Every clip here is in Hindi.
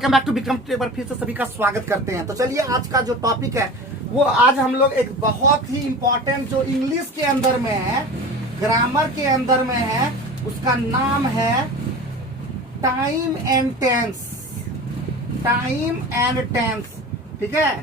Welcome back to Bikram. एक बार फिर से सभी का स्वागत करते हैं। तो चलिए आज का जो टॉपिक है वो आज हम लोग एक बहुत ही इंपॉर्टेंट जो इंग्लिश के अंदर में है, ग्रामर के अंदर में है, उसका नाम है time and tense. Time and tense, ठीक है।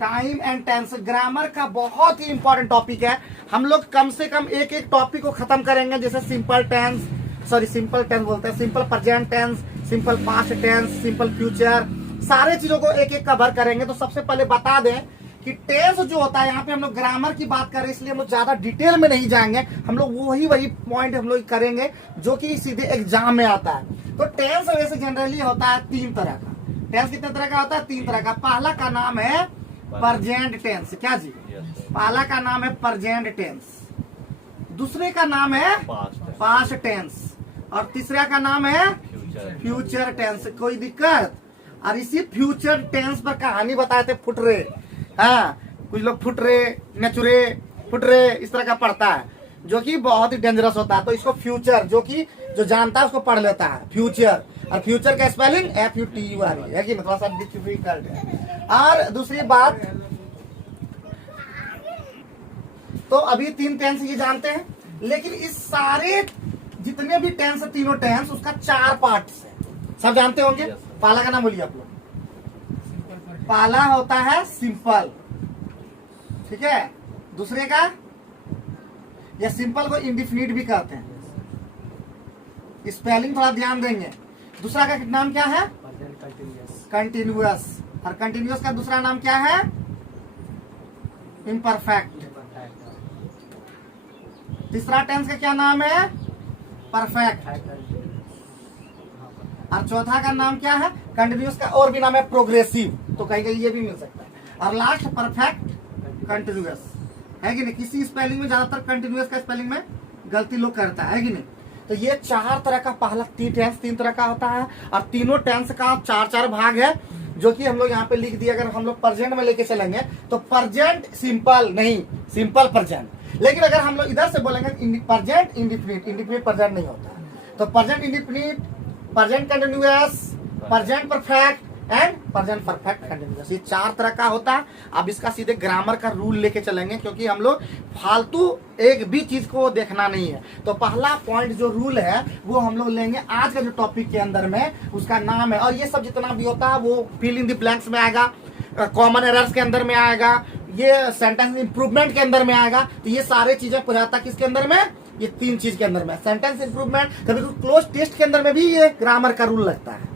टाइम एंड टेंस ग्रामर का बहुत ही इंपॉर्टेंट टॉपिक है। हम लोग कम से कम एक एक टॉपिक को खत्म करेंगे, जैसे सिंपल टेंस बोलते हैं, simple present tense, simple past tense, simple future, सारे चीजों को एक एक कवर करेंगे। तो सबसे पहले बता दें कि टेंस जो होता है, यहाँ पे हम लोग ग्रामर की बात कर रहे हैं, इसलिए हम लोग ज्यादा डिटेल में नहीं जाएंगे। हम लोग वही पॉइंट हम लोग करेंगे जो कि सीधे एग्जाम में आता है। तो टेंस वैसे जनरली होता है 3 तरह का। टेंस कितने तरह का होता है? 3 तरह का। पहला का नाम है प्रेजेंट टेंस। क्या जी? पहला का नाम है प्रेजेंट टेंस, दूसरे का नाम है पास्ट टेंस, और तीसरा का नाम है फ्यूचर टेंस। कोई दिक्कत? और इसी फ्यूचर टेंस पर कहानी बताए थे फुटरे। हाँ, कुछ लोग फुटरे, नचुरे, फुटरे इस तरह का पढ़ता है, जो कि बहुत ही डेंजरस होता है। तो इसको फ्यूचर, जो कि जो जानता है उसको पढ़ लेता है फ्यूचर। और फ्यूचर का स्पेलिंग FUTUR है कि थोड़ा सा डिफिकल्ट है। और दूसरी बात, तो अभी 3 टेंस ये जानते हैं, लेकिन इस सारे जितने भी टेंस है, तीनों टेंस, उसका 4 पार्ट्स है। सब जानते होंगे। पहला का नाम बोलिए आप लोग। पहला होता है सिंपल, ठीक है। दूसरे का, या सिंपल को इंडिफिनिट भी कहते हैं, स्पेलिंग थोड़ा ध्यान देंगे। दूसरा का नाम क्या है? कंटिन्यूअस। और कंटिन्यूअस का दूसरा नाम क्या है? इम्परफेक्ट। तीसरा टेंस का क्या नाम है? परफेक्ट। और चौथा का नाम क्या है? कंटिन्यूअस का और भी नाम है प्रोग्रेसिव, तो कहीं कहीं ये भी मिल सकता है। और लास्ट परफेक्ट कंटिन्यूअस, है कि नहीं? किसी स्पेलिंग में ज्यादातर कंटिन्यूअस का स्पेलिंग में गलती लोग करता है कि नहीं? तो ये 4 तरह का पहला टेंस 3 तरह का होता है, और तीनों टेंस का 4 भाग है, जो कि हम लोग यहाँ पे लिख दिया। अगर हम लोग प्रेजेंट में लेके चलेंगे तो प्रेजेंट सिंपल नहीं, सिंपल प्रेजेंट। लेकिन अगर हम लोग इधर से बोलेंगे प्रेजेंट इंडिफिनिट, इंडिफिनिट प्रेजेंट नहीं होता है। तो present indefinite, present continuous, present perfect and present perfect continuous, ये 4 तरह का होता है। अब इसका सीधे ग्रामर का रूल लेके चलेंगे, क्योंकि हम लोग फालतू एक भी चीज को देखना नहीं है। तो पहला पॉइंट जो रूल है वो हम लोग लेंगे आज का जो टॉपिक के अंदर में, उसका नाम है, और ये सब जितना भी होता है वो फिल इन द ब्लैंक्स में आएगा, कॉमन एरर्स के अंदर में आएगा, ये सेंटेंस इंप्रूवमेंट के अंदर में आएगा। तो ये सारे चीजें पुराता किसके अंदर में? ये 3 चीज के अंदर में। सेंटेंस इंप्रूवमेंट, कभी क्लोज टेस्ट के अंदर में भी ये ग्रामर का रूल लगता है,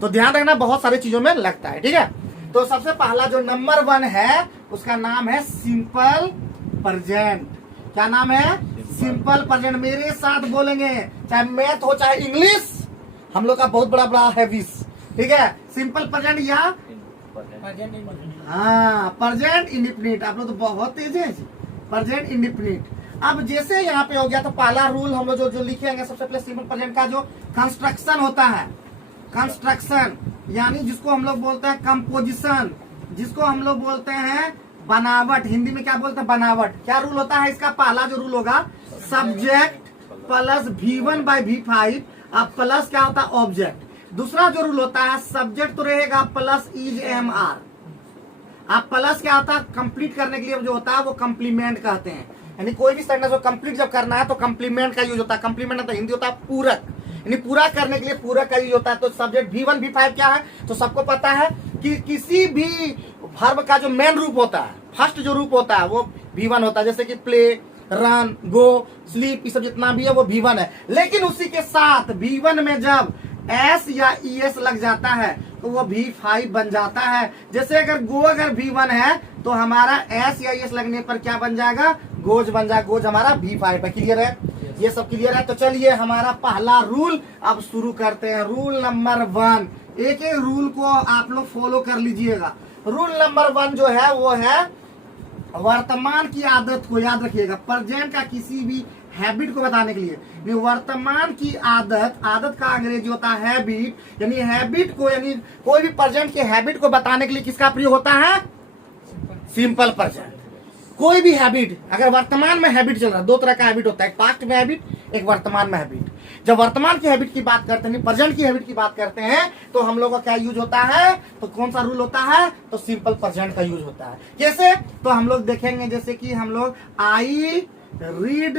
तो ध्यान रखना, बहुत सारी चीजों में लगता है, ठीक है। तो सबसे पहला जो नंबर 1 है उसका नाम है सिंपल प्रेजेंट। क्या नाम है? Simple present. मेरे साथ बोलेंगे, चाहे मैथ हो चाहे इंग्लिश, हम लोग का बहुत बड़ा हैविस, ठीक है। सिंपल प्रेजेंट या हाँ प्रेजेंट इंडिफिनिट। आप लोग तो बहुत तेज है जी। Present indefinite. अब जैसे यहाँ पे हो गया, तो पहला रूल हम लोग जो लिखेंगे, सबसे पहले सिंपल प्रेजेंट का जो कंस्ट्रक्शन होता है, कंस्ट्रक्शन यानी जिसको हम लोग बोलते हैं कंपोजिशन, जिसको हम लोग बोलते हैं बनावट, हिंदी में क्या बोलते हैं? बनावट। क्या रूल होता है इसका? पहला जो रूल होगा, subject plus V1 by V5, अब प्लस क्या होता है? ऑब्जेक्ट। दूसरा जो रूल होता है, सब्जेक्ट तो रहेगा प्लस इज MR, अब प्लस क्या होता है? कंप्लीट करने के लिए जो होता है वो कम्प्लीमेंट कहते हैं। यानी कोई भी सेंटेंस को कंप्लीट जब करना है तो कम्प्लीमेंट का यूज होता है। कम्प्लीमेंट मतलब हिंदी होता है पूरक, यानी पूरा करने के लिए पूरक का यूज होता है। तो सब्जेक्ट V1 V5 क्या है? तो सबको पता है कि किसी भी वर्ब का जो मेन रूप होता है, फर्स्ट जो रूप होता है वो V1 होता है। जैसे कि प्ले, रन, गो, स्लीप, ये सब जितना भी है वो V1 है। लेकिन उसी के साथ V1 में जब S या ES लग जाता है तो वो V5 बन जाता है। जैसे अगर गो अगर V1 है तो हमारा S या ES लगने पर क्या बन जाएगा? गोज बन जाएगा। गोज हमारा V5 है। क्लियर है? ये सब क्लियर है? तो चलिए हमारा पहला रूल अब शुरू करते हैं। रूल नंबर 1, एक एक रूल को आप लोग फॉलो कर लीजिएगा। रूल नंबर 1 जो है वो है वर्तमान की आदत को याद रखिएगा। प्रेजेंट का किसी भी हैबिट को बताने के लिए, वर्तमान की आदत, आदत का अंग्रेजी होता है हैबिट, यानी हैबिट को, यानी कोई भी प्रेजेंट के हैबिट को बताने के लिए किसका प्रयोग होता है? Simple present. कोई भी हैबिट, अगर वर्तमान में हैबिट चल रहा है, 2 तरह का हैबिट होता है, एक पास्ट में हैबिट, एक वर्तमान में हैबिट। जब वर्तमान की हैबिट की बात करते हैं, प्रेजेंट की हैबिट की बात करते हैं, तो हम लोग का क्या यूज होता है, तो कौन सा रूल होता है, तो सिंपल प्रेजेंट का यूज होता है। कैसे, तो हम लोग देखेंगे जैसे कि हम लोग आई रीड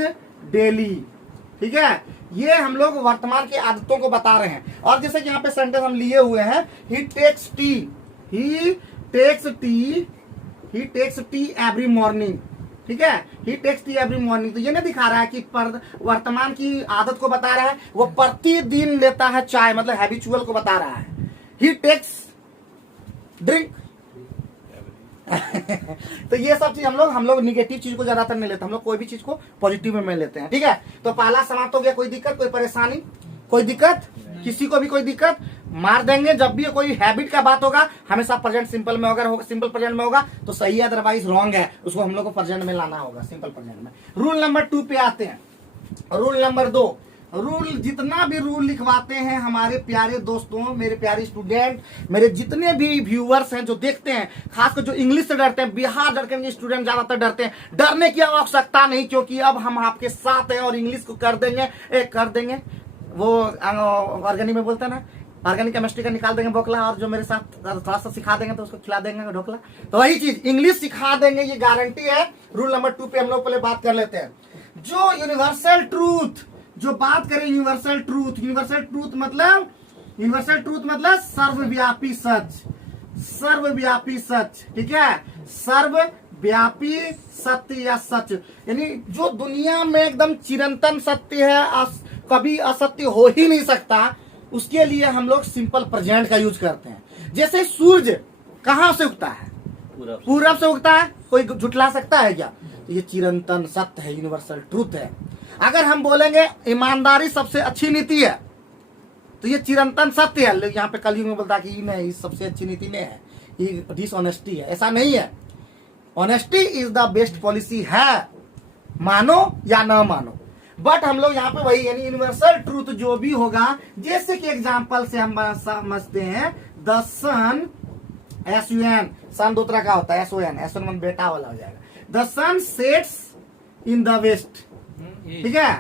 डेली, ठीक है, ये हम लोग वर्तमान की आदतों को बता रहे हैं। और जैसे कि यहाँ पे सेंटेंस हम लिए हुए हैं, ही टेक्स टी, ही टेक्स टी एवरी मॉर्निंग, ठीक है, ही टेक्स टी एवरी मॉर्निंग। तो ये नहीं दिखा रहा है कि वर्तमान की आदत को बता रहा है, वो प्रतिदिन लेता है चाय, मतलब हैबिचुअल को बता रहा है। ही टेक्स ड्रिंक तो ये सब चीज हम लोग निगेटिव चीज को ज्यादातर नहीं लेते, हम लोग कोई भी चीज को पॉजिटिव में लेते हैं, ठीक है। तो पहला समाप्त हो गया, कोई दिक्कत, कोई परेशानी, कोई दिक्कत, किसी को भी कोई दिक्कत, मार देंगे। जब भी कोई हैबिट का बात होगा हमेशा प्रेजेंट सिंपल में होगा, सिंपल प्रेजेंट में होगा तो सही है, अदरवाइज रॉन्ग है, उसको हम लोग को प्रेजेंट में लाना होगा, सिंपल प्रेजेंट में। रूल नंबर 2 पे आते हैं। रूल नंबर 2, रूल जितना भी रूल लिखवाते हैं हमारे प्यारे दोस्तों, मेरे प्यारे स्टूडेंट, मेरे जितने भी व्यूअर्स हैं जो देखते हैं, खासकर जो इंग्लिश से डरते हैं, बिहार झारखंड के स्टूडेंट ज्यादातर डरते हैं। डरने की आवश्यकता नहीं, क्योंकि अब हम आपके साथ हैं और इंग्लिश को कर देंगे वो ऑर्गेनिक में बोलते हैं ना, ऑर्गेनिक केमिस्ट्री का निकाल देंगे बोखला, और जो मेरे साथ थोड़ा सा सिखा देंगे तो उसको खिला देंगे ढोकला, तो वही चीज इंग्लिश सिखा देंगे, ये गारंटी है। रूल नंबर 2 पे हम लोग पहले बात कर लेते हैं। जो यूनिवर्सल ट्रूथ, जो बात करें यूनिवर्सल ट्रूथ मतलब सर्वव्यापी सच, सर्वव्यापी सच, ठीक है, सर्वव्यापी सत्य या सच, यानी जो दुनिया में एकदम चिरंतन सत्य है, कभी असत्य हो ही नहीं सकता, उसके लिए हम लोग सिंपल प्रेजेंट का यूज करते हैं। जैसे सूरज कहां से उगता है, पूरब से उगता है, कोई झुठला सकता है क्या, तो ये चिरंतन सत्य है, यूनिवर्सल ट्रूथ है। अगर हम बोलेंगे ईमानदारी सबसे अच्छी नीति है, तो ये चिरंतन सत्य है। यहाँ पे कलयुग में बोलता है कि नहीं, सबसे अच्छी नीति नहीं है, ये डिसऑनेस्टी है, ऐसा नहीं है। Honesty is the best policy है, मानो या ना मानो। बट हम लोग यहाँ पे वही, यानी यूनिवर्सल ट्रूथ जो भी होगा, जैसे कि एग्जांपल से हम समझते हैं, द सन, SUN, सन दो तरह का होता है, SON मन बेटा वाला हो जाएगा। The sun sets in the west, ठीक है,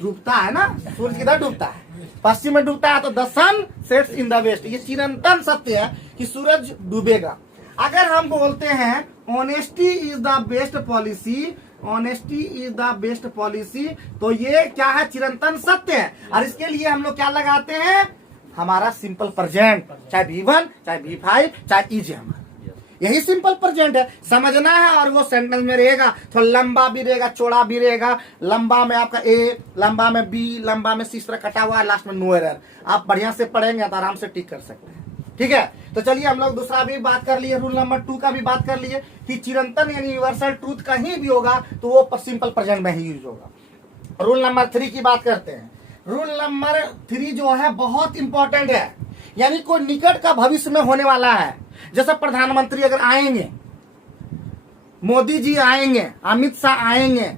डूबता है ना, सूरज किधर डूबता है, पश्चिम में डूबता है, तो the sun sets in the west, ये चिरंतन सत्य है कि सूरज डूबेगा। अगर हम बोलते हैं honesty is the best policy, honesty is the best policy, तो ये क्या है, चिरंतन सत्य है। और इसके लिए हम लोग क्या लगाते हैं, हमारा सिंपल प्रेजेंट, चाहे V1 चाहे V5 चाहे इज हमारा, यही सिंपल प्रेजेंट है, समझना है। और वो सेंटेंस में रहेगा, थोड़ा लंबा भी रहेगा, चौड़ा भी रहेगा, लंबा में आपका A, लंबा में B, लंबा में C, इस तरह कटा हुआ है, लास्ट में नो एरर। आप बढ़िया से पढ़ेंगे तो आराम से टिक कर सकते हैं, ठीक है। तो चलिए हम लोग दूसरा भी बात कर लिए, रूल नंबर 2 का भी बात कर लिए कि चिरंतन यानी यूनिवर्सल ट्रूथ कहीं भी होगा तो वो सिंपल प्रेजेंट में ही यूज होगा। रूल नंबर 3 की बात करते हैं। रूल नंबर 3 जो है बहुत इंपॉर्टेंट है, यानी कोई निकट का भविष्य में होने वाला है, जैसे प्रधानमंत्री अगर आएंगे, मोदी जी आएंगे, अमित शाह आएंगे,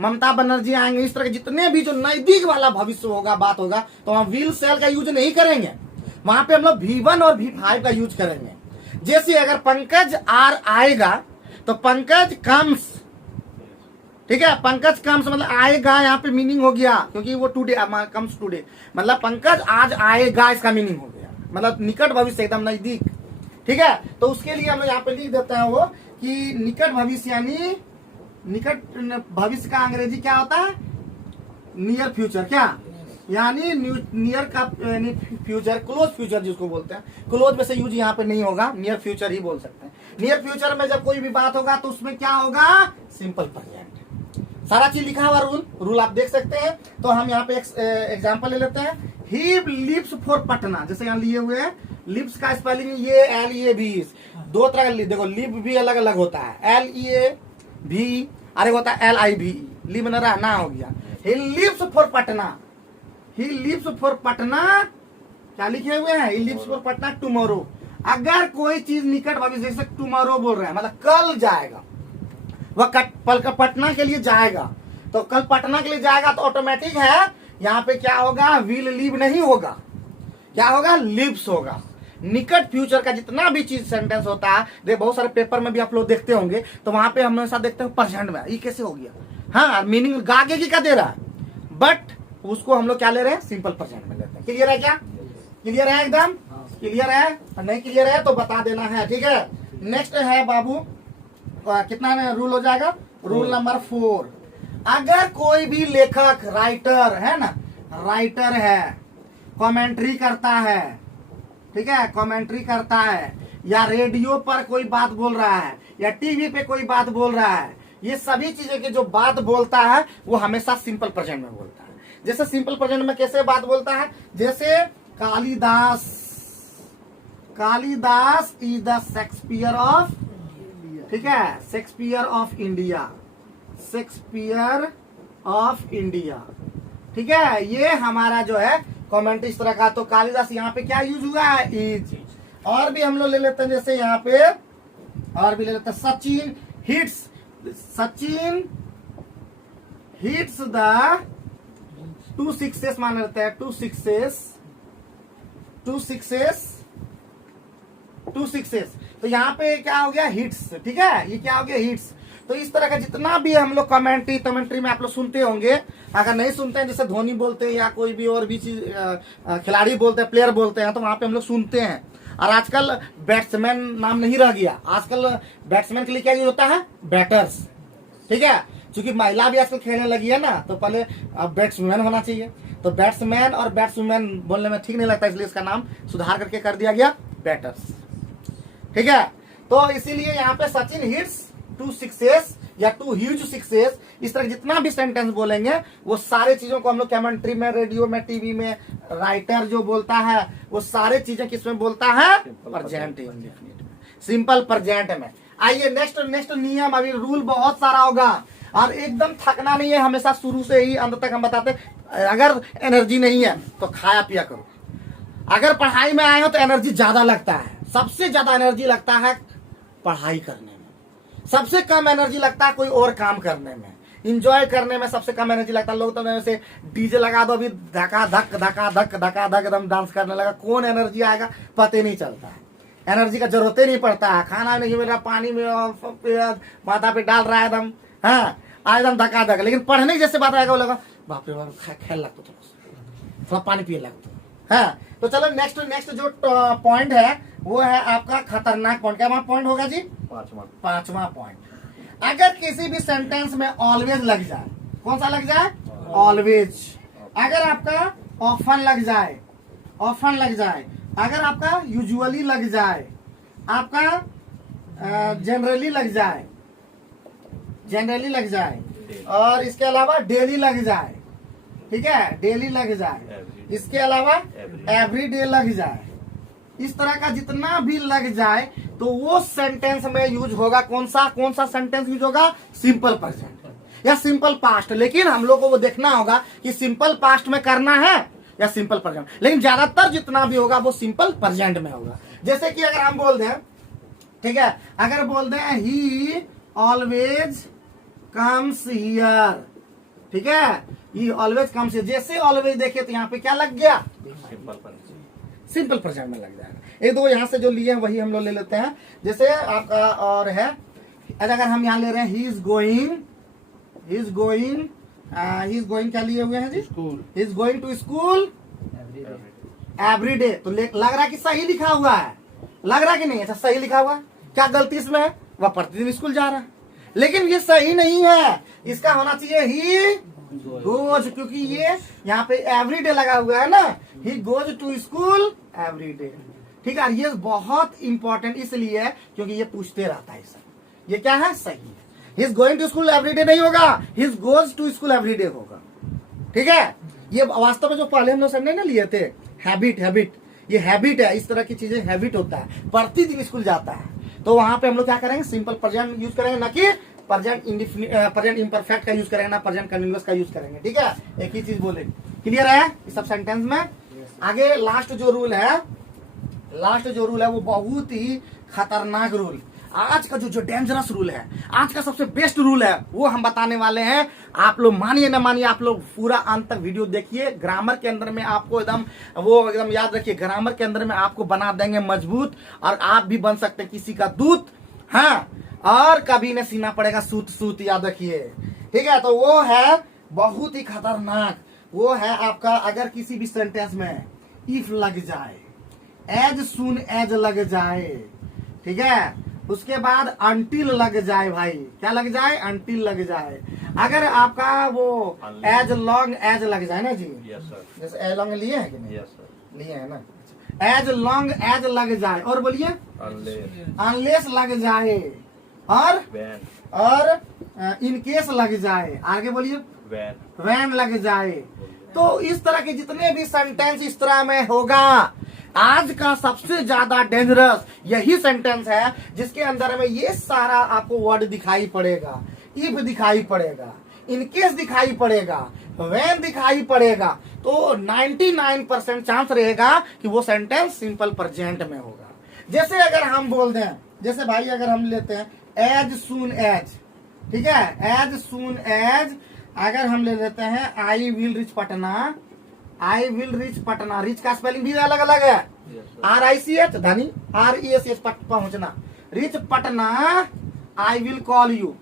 ममता बनर्जी आएंगे, इस तरह के जितने भी जो नजदीक वाला भविष्य होगा, बात होगा, तो हम विल सेल का यूज नहीं करेंगे, वहां पे हम लोग V1 और V5 का यूज करेंगे। जैसे अगर पंकज R आएगा तो पंकज कम्स, ठीक है, पंकज कम्स मतलब आएगा, यहाँ पे मीनिंग हो गया, क्योंकि वो टुडे कम्स टुडे, मतलब पंकज आज आएगा, इसका मीनिंग हो गया, मतलब निकट भविष्य, एकदम नजदीक, ठीक है। तो उसके लिए हम लोग यहाँ पे लिख देते हैं वो कि निकट भविष्य, यानी निकट भविष्य का अंग्रेजी क्या होता है, नियर फ्यूचर, क्या यानी नियर का यानी फ्यूचर, क्लोज फ्यूचर जिसको बोलते हैं, क्लोज में से यूज यहाँ पे नहीं होगा, नियर फ्यूचर ही बोल सकते हैं। नियर फ्यूचर में जब कोई भी बात होगा तो उसमें क्या होगा, सिंपल प्रेजेंट, सारा चीज लिखा हुआ रूल आप देख सकते हैं। तो हम यहाँ पे एग्जांपल ले लेते हैं, ही लिव्स फॉर पटना, जैसे यहाँ लिए हुए हैं, लिव्स का स्पेलिंग ये LEAV, दो तरह का, देखो लिव भी अलग अलग होता है, LEAV, अरे होता है LIVE, लिव ना हो गया। He lives for Patna, he lives for Patna, क्या लिखे हुए हैं, he lives for Patna tomorrow. अगर कोई चीज निकट भविष्य, जैसे टुमारो बोल रहे हैं, मतलब कल जाएगा, वह पटना के लिए जाएगा, तो कल पटना के लिए जाएगा, तो ऑटोमेटिक है यहाँ पे क्या होगा, विल लीव नहीं होगा, क्या होगा, लिव्स होगा। निकट फ्यूचर का जितना भी चीज सेंटेंस होता है, बहुत सारे पेपर में भी आप लोग देखते होंगे, तो वहां पे हमेशा देखते हैं प्रेजेंट में, ये कैसे हो गया, हाँ मीनिंग आगे की क्या दे रहा है, बट उसको हम लोग क्या ले रहे हैं, सिंपल प्रेजेंट में लेते हैं। क्लियर है क्या? क्लियर है एकदम? क्लियर है? नहीं क्लियर है तो बता देना है, ठीक है। नेक्स्ट है बाबू, कितना रूल हो जाएगा? Rule number 4। अगर कोई भी लेखक, राइटर है ना, राइटर है, कमेंट्री करता है, ठीक है, कमेंट्री करता है, या रेडियो पर कोई बात बोल रहा है, या टीवी पे कोई बात बोल रहा है, ये सभी चीजें की जो बात बोलता है वो हमेशा सिंपल प्रेजेंट में बोलता है। जैसे सिंपल प्रेजेंट में कैसे बात बोलता है? जैसे Kalidas, Kalidas is the Shakespeare of, ठीक है, Shakespeare of India, Shakespeare of India, ठीक है। ये हमारा जो है कमेंट इस तरह का। तो कालिदास यहाँ पे क्या यूज हुआ है? इज। और भी हम लोग ले लेते हैं, जैसे यहाँ पे और भी ले लेते हैं, Sachin hits, Sachin hits the 2 sixes मान लेते हैं, 2 सिक्सेस, 2 सिक्सेस, 2 सिक्सेस। तो यहाँ पे क्या हो गया? हिट्स, ठीक है, ये क्या हो गया? हिट्स। तो इस तरह का जितना भी हम लोग कमेंट्री में आप लोग सुनते होंगे, अगर नहीं सुनते हैं, जैसे धोनी बोलते हैं या कोई भी और भी चीज खिलाड़ी बोलते हैं, प्लेयर बोलते हैं, तो वहां पे हम लोग सुनते हैं। और आजकल बैट्समैन नाम नहीं रह गया, आजकल बैट्समैन के लिए क्या यूज होता है? बैटर्स, ठीक है। क्योंकि महिला भी आजकल खेलने लगी है ना, तो पहले अब बैट्समैन होना चाहिए। तो बैट्समैन और बैट्सवुमैन बोलने में ठीक नहीं लगता, इसलिए इसका नाम सुधार करके कर दिया गया बैटर्स, ठीक है। तो इसीलिए यहाँ पे सचिन हिट्स 2 सिक्सेस या 2 ह्यूज सिक्सेस, इस तरह जितना भी सेंटेंस बोलेंगे वो सारे चीजों को हम लोग कमेंट्री में, रेडियो में, टीवी में, राइटर जो बोलता है वो सारे चीजें किसमें बोलता है? प्रेजेंट इंडेफिनिट में, सिंपल प्रेजेंट में। आइए नेक्स्ट नियम, अभी रूल बहुत सारा होगा और एकदम थकना नहीं है, हमेशा शुरू से ही अंत तक हम बताते। अगर एनर्जी नहीं है तो खाया पिया करो। अगर पढ़ाई में आए हो तो एनर्जी ज्यादा लगता है, सबसे ज्यादा एनर्जी लगता है पढ़ाई करने में, सबसे कम एनर्जी लगता है कोई और काम करने में, इंजॉय करने में सबसे कम एनर्जी लगता है। लोग तो जैसे डीजे लगा दो, अभी धका धक धका धक धका धक एकदम डांस करने लगा, कौन एनर्जी आएगा पता नहीं चलता है, एनर्जी का जरूरत ही नहीं पड़ता है। खाना नहीं मेरा, पानी में माथा पे डाल रहा है एकदम, हाँ एकदम धका धक। लेकिन पढ़ने की जैसे बात आएगा वो लगा बाप रे बाप, खेल लगता, थोड़ा पानी पिए लगता है। तो चलो नेक्स्ट जो पॉइंट है वो है आपका खतरनाक पॉइंट। क्या पॉइंट होगा जी? पांचवा पॉइंट। अगर किसी भी सेंटेंस में ऑलवेज लग जाए, कौन सा लग जाए? ऑलवेज। अगर आपका ऑफन लग जाए, ऑफन लग जाए, अगर आपका यूजुअली लग जाए, आपका जनरली लग जाए, जनरली लग जाए, और इसके अलावा डेली लग जाए, ठीक है, डेली लग जाए, इसके अलावा एवरीडे लग जाए, इस तरह का जितना भी लग जाए तो वो सेंटेंस में यूज होगा कौन सा सेंटेंस यूज होगा? सिंपल प्रेजेंट या सिंपल पास्ट। लेकिन हम लोग को वो देखना होगा कि सिंपल पास्ट में करना है या सिंपल प्रेजेंट, लेकिन ज्यादातर जितना भी होगा वो सिंपल प्रेजेंट में होगा। जैसे कि अगर हम बोल दें, ठीक है, अगर बोल दें ही ऑलवेज कम्स हियर, ठीक है, ही ऑलवेज कम्स हियर, जैसे ऑलवेज देखे तो यहाँ पे क्या लग गया? सिंपल प्रेजेंट में लग जाएगा। एक दो यहाँ से जो लिए हैं वही हम लोग ले लेते हैं। जैसे आपका और है, अगर हम यहाँ ले रहे हैं he is going, he is going क्या लिए हुए हैं जी? School. He is going to school every day. तो लग रहा है कि सही लिखा हुआ है, लग रहा है कि नहीं? अच्छा सही लिखा हुआ है, क्या गलती इसमें है? वह प्रतिदिन स्कूल जा रहा है, लेकिन ये सही नहीं है, इसका होना चाहिए ही गोज, क्योंकि ये यहाँ पे एवरीडे लगा हुआ है ना, he goes to school everyday, ठीक है। ये बहुत इंपॉर्टेंट इसलिए है क्योंकि ये पूछते रहता है सर, ये क्या है? सही है। He is going to school everyday नहीं होगा, he is goes to school everyday होगा, ठीक है। ये वास्तव में जो पहले हम लोग संडे ना लिए थे, हैबिट, ये हैबिट है, इस तरह की चीजें हैबिट होता है, प्रतिदिन स्कूल जाता है। तो वहां पे हम लोग क्या करेंगे? सिंपल प्रेजेंट यूज करेंगे, ना कि प्रेजेंट इम्परफेक्ट का यूज करेंगे, ना प्रेजेंट कंटीन्यूअस का यूज करेंगे, ठीक है। एक ही चीज बोले, क्लियर है इस सब सेंटेंस में। आगे लास्ट जो रूल है वो बहुत ही खतरनाक रूल, आज का जो डेंजरस रूल है, आज का सबसे बेस्ट रूल है, वो हम बताने वाले हैं। आप लोग मानिए ना मानिए, आप लोग पूरा अंत तक वीडियो देखिए। ग्रामर के अंदर में आपको एकदम याद रखिए, ग्रामर के अंदर में आपको बना देंगे मजबूत, और आप भी बन सकते हैं किसी का दूत, हाँ, और कभी न सीना पड़ेगा सूत, याद रखिए, ठीक है। तो वो है बहुत ही खतरनाक, वो है आपका, अगर किसी भी सेंटेंस में इफ लग जाए, एज सून एज लग जाए, ठीक है, उसके बाद अनटिल लग जाए, भाई क्या लग जाए, अनटिल लग जाए, अगर आपका वो एज लॉन्ग एज लग जाए ना जी, जैसे एज लॉन्ग लिए है कि नहीं, लिए है ना, एज लॉन्ग एज लग जाए, और बोलिए अनलेस लग जाए, और इन केस लग जाए, आगे बोलिए वैन लग जाए। तो इस तरह के जितने भी सेंटेंस इस तरह में होगा, आज का सबसे ज्यादा डेंजरस यही सेंटेंस है जिसके अंदर में ये सारा आपको वर्ड दिखाई पड़ेगा, इफ दिखाई पड़ेगा, इनकेस दिखाई पड़ेगा, व्हेन दिखाई पड़ेगा। तो 99% चांस रहेगा कि वो सेंटेंस सिंपल प्रेजेंट में होगा। जैसे अगर हम बोल दें, जैसे भाई अगर हम लेते हैं एज सून एज, ठीक है, एज सून एज, अगर हम ले लेते हैं I will reach Patna, I will reach Patna, reach का स्पेलिंग भी अलग अलग है, RICH धनी, RESH पहुंचना, reach Patna, I will call you,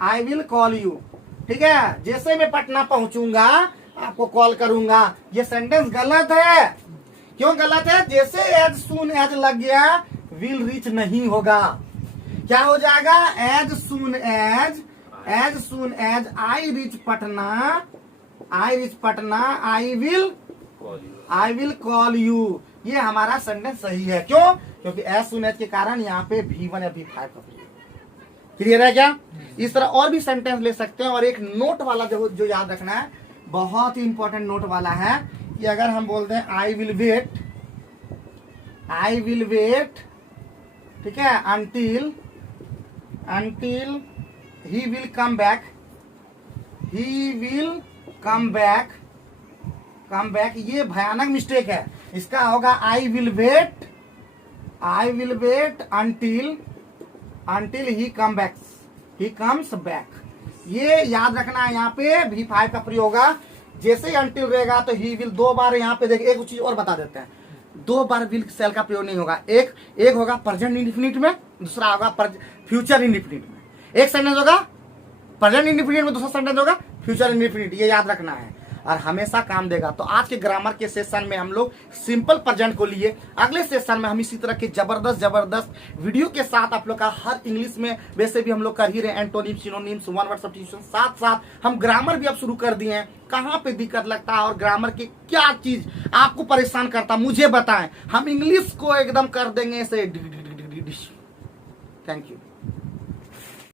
I will call you, ठीक है, जैसे मैं पटना पहुंचूंगा आपको कॉल करूंगा। ये सेंटेंस गलत है। क्यों गलत है? जैसे एज सून एज लग गया विल रीच नहीं होगा, क्या हो जाएगा, as soon as I reach Patna, I reach Patna, I will call you. ये हमारा सेंटेंस सही है। क्यों? क्योंकि एज सून एज के कारण यहाँ पे V1 या V5 का क्लियर है क्या? इस तरह और भी सेंटेंस ले सकते हैं। और एक नोट वाला जो याद रखना है, बहुत ही इंपॉर्टेंट नोट वाला है कि अगर हम बोलते हैं आई विल वेट, ठीक है, until he will come back, ये भयानक मिस्टेक है। इसका होगा I will wait until he comes back. ये याद रखना है। यहाँ पे V5 का प्रयोग होगा। जैसे ही अंटिल रहेगा तो ही विल दो बार, यहाँ पे देखिए एक चीज और बता देते हैं, दो बार विल सेल का प्रयोग नहीं होगा। एक होगा प्रेजेंट इंडेफिनिट में, दूसरा होगा फ्यूचर इंडेफिनिट में। एक सेंटेंस होगा प्रेजेंट इंडेफिनिट में, दूसरा सेंटेंस होगा फ्यूचर इंडेफिनिट। ये याद रखना है और हमेशा काम देगा। तो आज के ग्रामर के सेशन में हम लोग सिंपल प्रेजेंट को लिए। अगले सेशन में हम इसी तरह के जबरदस्त वीडियो के साथ आप लोग का हर इंग्लिश में वैसे भी हम लोग कर ही रहे, antonyms, synonyms, one word substitution, साथ साथ हम ग्रामर भी अब शुरू कर दिए हैं। कहाँ पे दिक्कत लगता है और ग्रामर की क्या चीज आपको परेशान करता मुझे बताएं, हम इंग्लिश को एकदम कर देंगे ऐसे। Thank you.